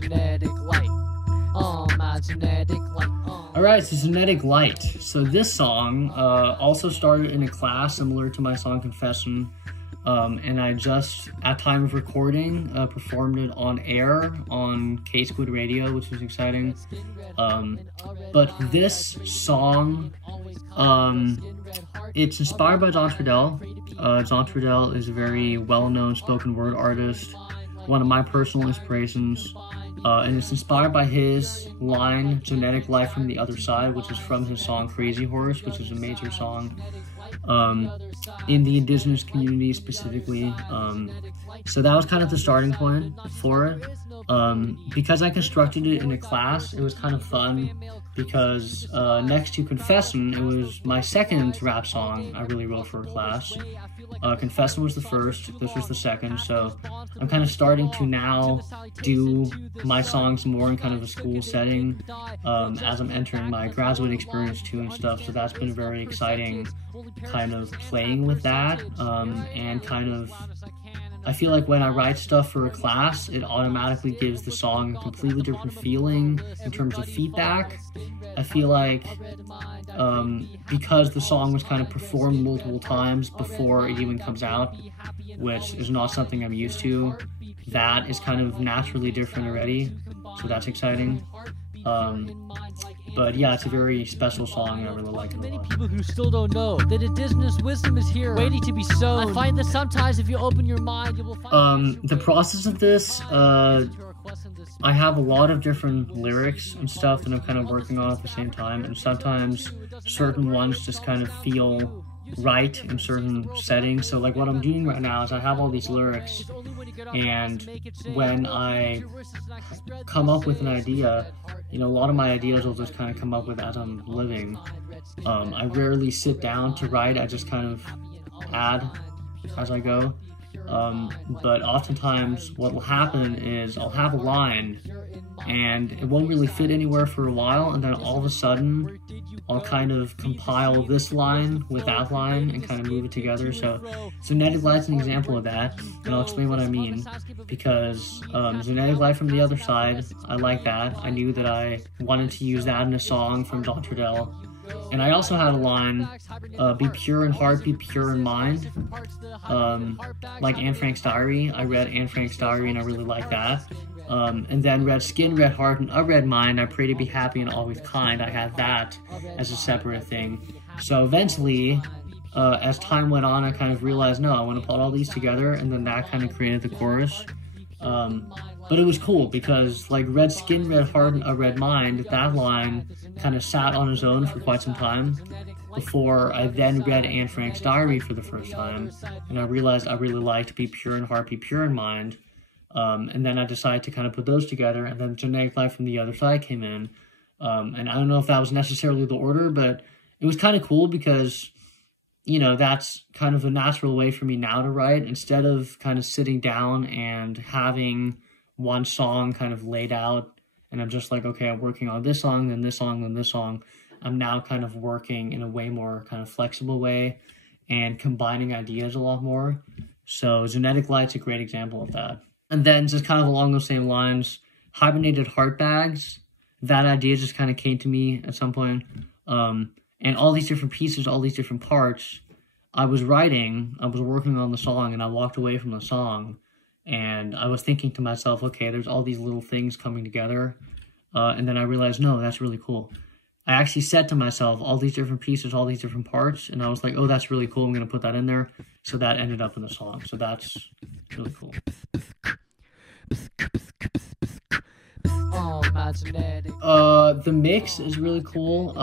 genetic light. My genetic light. Alright, so Genetic Light. So this song also started in a class similar to my song Confession. And I just, at time of recording, performed it on air on K-Squid Radio, which was exciting. But this song, it's inspired by John Trudell. John Trudell is a very well-known spoken word artist, one of my personal inspirations. And it's inspired by his line, Genetic Life from the Other Side, which is from his song Crazy Horse, which is a major song in the indigenous community specifically. So that was kind of the starting point for it. Because I constructed it in a class, it was kind of fun because next to Confession, it was my second rap song I really wrote for a class. Confession was the first, this was the second, so I'm kind of starting to now do my songs more in kind of a school setting as I'm entering my graduate experience too and stuff, so that's been very exciting, kind of playing with that, and kind of, I feel like when I write stuff for a class, it automatically gives the song a completely different feeling in terms of feedback. I feel like because the song was kind of performed multiple times before it even comes out, which is not something I'm used to, that is kind of naturally different already, so that's exciting. But yeah, it's a very special song. I really like it a Many lot. people who still don't know that indigenous wisdom is here, waiting to be sown. I find that sometimes if you open your mind, you will find The process of this, I have a lot of different lyrics and stuff that I'm kind of working on at the same time, and sometimes certain ones just kind of feel right in certain settings. So like what I'm doing right now is I have all these lyrics, and when I come up with an idea, you know, a lot of my ideas will just kind of come up with as I'm living. I rarely sit down to write, I just kind of add as I go. But oftentimes what will happen is I'll have a line and it won't really fit anywhere for a while, and then all of a sudden I'll kind of compile this line with that line and kind of move it together. So Genetic Light's an example of that, and I'll explain what I mean, because Genetic Light from the Other Side, I like that. I knew that I wanted to use that in a song from John Trudell. And I also had a line, be pure in heart, be pure in mind, like Anne Frank's Diary. I read Anne Frank's Diary and I really liked that. And then red skin, red heart, and a red mind, I pray to be happy and always kind. I had that as a separate thing. So eventually, as time went on, I kind of realized, no, I want to put all these together, and then that kind of created the chorus. But it was cool because like red skin, red heart, and a red mind, that line kind of sat on its own for quite some time before I then read Anne Frank's Diary for the first time, and I realized I really liked be pure in heart, be pure in mind. And then I decided to kind of put those together, and then Genetic Life from the Other Side came in. And I don't know if that was necessarily the order, but it was kind of cool because, you know, that's kind of a natural way for me now to write. Instead of kind of sitting down and having one song kind of laid out, and I'm just like, okay, I'm working on this song, then this song, then this song. I'm now kind of working in a way more kind of flexible way and combining ideas a lot more. So Genetic Light's a great example of that. And then just kind of along those same lines, Hibernated Heartbags, that idea just kind of came to me at some point. And all these different pieces, all these different parts, I was working on the song, and I walked away from the song, and I was thinking to myself, okay, there's all these little things coming together. And then I realized, no, that's really cool. I actually said to myself, all these different pieces, all these different parts, and I was like, oh, that's really cool, I'm going to put that in there. So that ended up in the song. So that's really cool. The mix is really cool.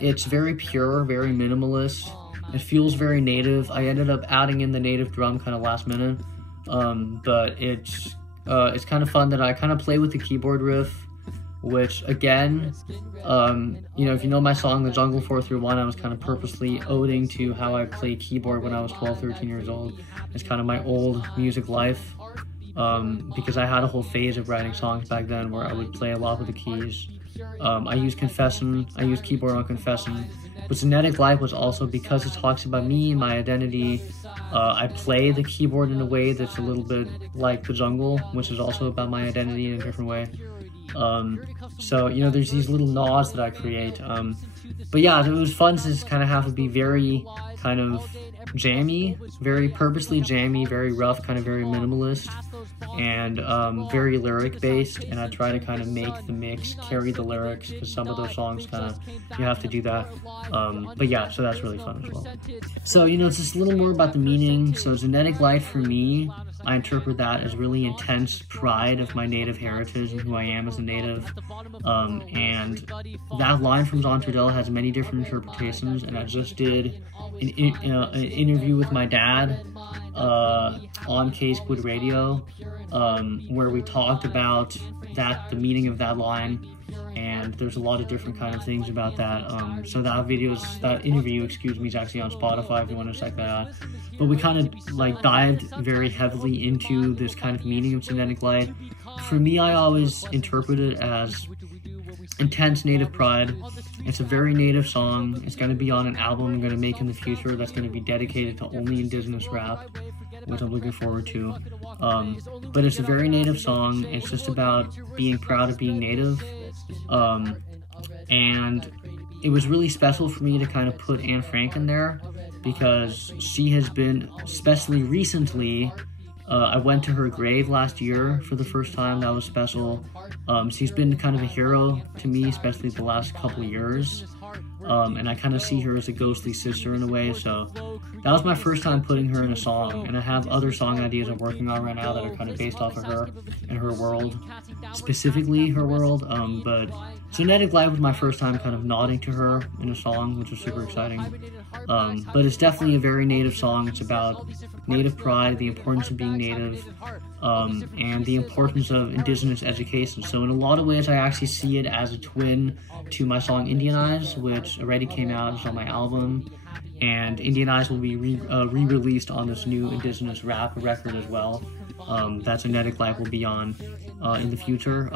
It's very pure, very minimalist. It feels very native. I ended up adding in the native drum kind of last minute. But it's kind of fun that I kind of play with the keyboard riff, which again, you know, if you know my song, The Jungle 431, I was kind of purposely oding to how I played keyboard when I was 12, 13 years old. It's kind of my old music life, because I had a whole phase of writing songs back then where I would play a lot with the keys. I use Confession, I use keyboard on Confession, But Genetic Light was also because it talks about me and my identity. I play the keyboard in a way that's a little bit like The Jungle, which is also about my identity in a different way. So, you know, there's these little nods that I create. But yeah, it was fun to just kind of have to be very kind of jammy, very purposely jammy, very rough, kind of very minimalist, and very lyric based. And I try to kind of make the mix carry the lyrics, because some of those songs kind of, you have to do that. But yeah, so that's really fun as well. So, you know, it's just a little more about the meaning. So Genetic Light for me, I interpret that as really intense pride of my native heritage and who I am as a native. And that line from Zontardell has many different interpretations, and I just did an interview with my dad on K-Squid Radio, where we talked about the meaning of that line, and there's a lot of different kind of things about that. So that interview, is actually on Spotify if you want to check that out. But we kind of like dived very heavily into this kind of meaning of Genetic Light. For me, I always interpret it as intense native pride. It's a very native song. It's going to be on an album I'm going to make in the future that's going to be dedicated to only indigenous rap, which I'm looking forward to. But it's a very native song. It's just about being proud of being native. And it was really special for me to kind of put Anne Frank in there, because she has been, especially recently, I went to her grave last year for the first time. That was special. She's been kind of a hero to me, especially the last couple years. And I kind of see her as a ghostly sister in a way, so that was my first time putting her in a song, and I have other song ideas I'm working on right now that are kind of based off of her and her world, specifically her world. But Genetic Light was my first time kind of nodding to her in a song, which was super exciting. But it's definitely a very native song. It's about native pride, the importance of being native, and the importance of indigenous education. So in a lot of ways, I actually see it as a twin to my song Indian Eyes, which already came out. It's on my album, and Indian Eyes will be re-released on this new indigenous rap record as well. That Genetic Light will be on in the future.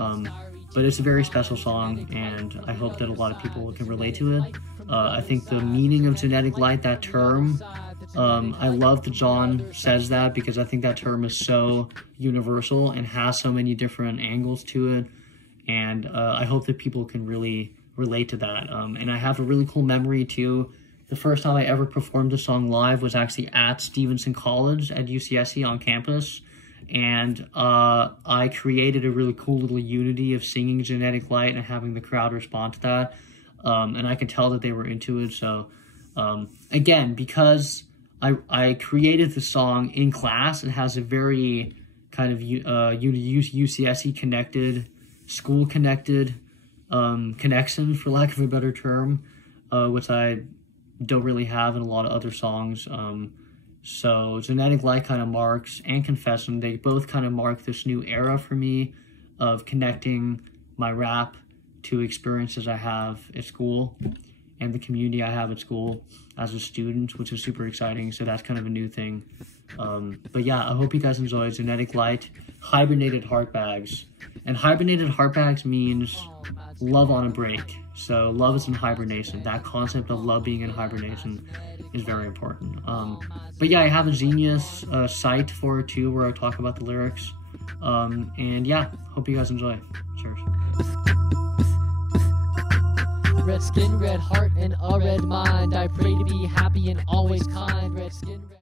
But it's a very special song, and I hope that a lot of people can relate to it. I think the meaning of Genetic Light, that term, I love that John says that, because I think that term is so universal and has so many different angles to it, and I hope that people can really relate to that. And I have a really cool memory too. The first time I ever performed a song live was actually at Stevenson College at UCSC on campus, and I created a really cool little unity of singing Genetic Light and having the crowd respond to that, and I could tell that they were into it. So again, because I created the song in class, it has a very kind of UCSC connected, school connected connection, for lack of a better term, which I don't really have in a lot of other songs. So Genetic Light kind of marks, and Confession, they both kind of mark this new era for me of connecting my rap to experiences I have at school and the community I have at school as a student, which is super exciting. So that's kind of a new thing. But yeah, I hope you guys enjoy Genetic Light, Hibernated Heartbags. And Hibernated Heartbags means love on a break. So love is in hibernation. That concept of love being in hibernation is very important. But yeah, I have a Genius site for it too, where I talk about the lyrics. And yeah, hope you guys enjoy. Cheers. Red skin, red heart, and a red mind. I pray to be happy and always kind. Red skin, red